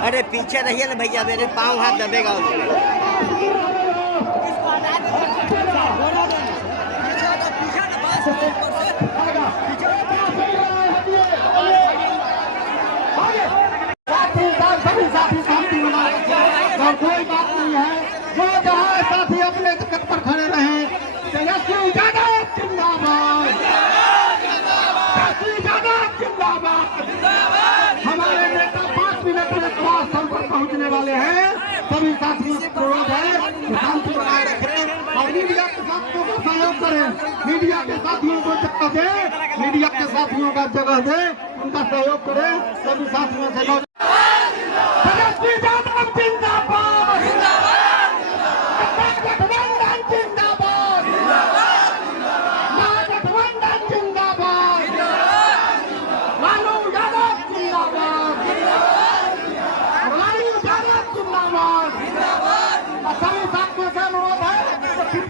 अरे पीछे रहिए ना भैया, मेरे पाँव हाथ दबेगा उसमें। और कोई बात नहीं है, जो जहाँ साथी अपने जगह पर खड़े रहे। तेजस्वी यादव जिंदाबाद, तेजस्वी यादव जिंदाबाद। हमारे नेता 5 मिनट में सभा स्थल पर पहुँचने वाले हैं। सभी साथियों से अनुरोध है शांति बनाए रखें और मीडिया के साथियों का सहयोग करें। मीडिया के साथियों को जगह दें, मीडिया के साथियों का जगह दें, उनका सहयोग करें। सभी साथियों से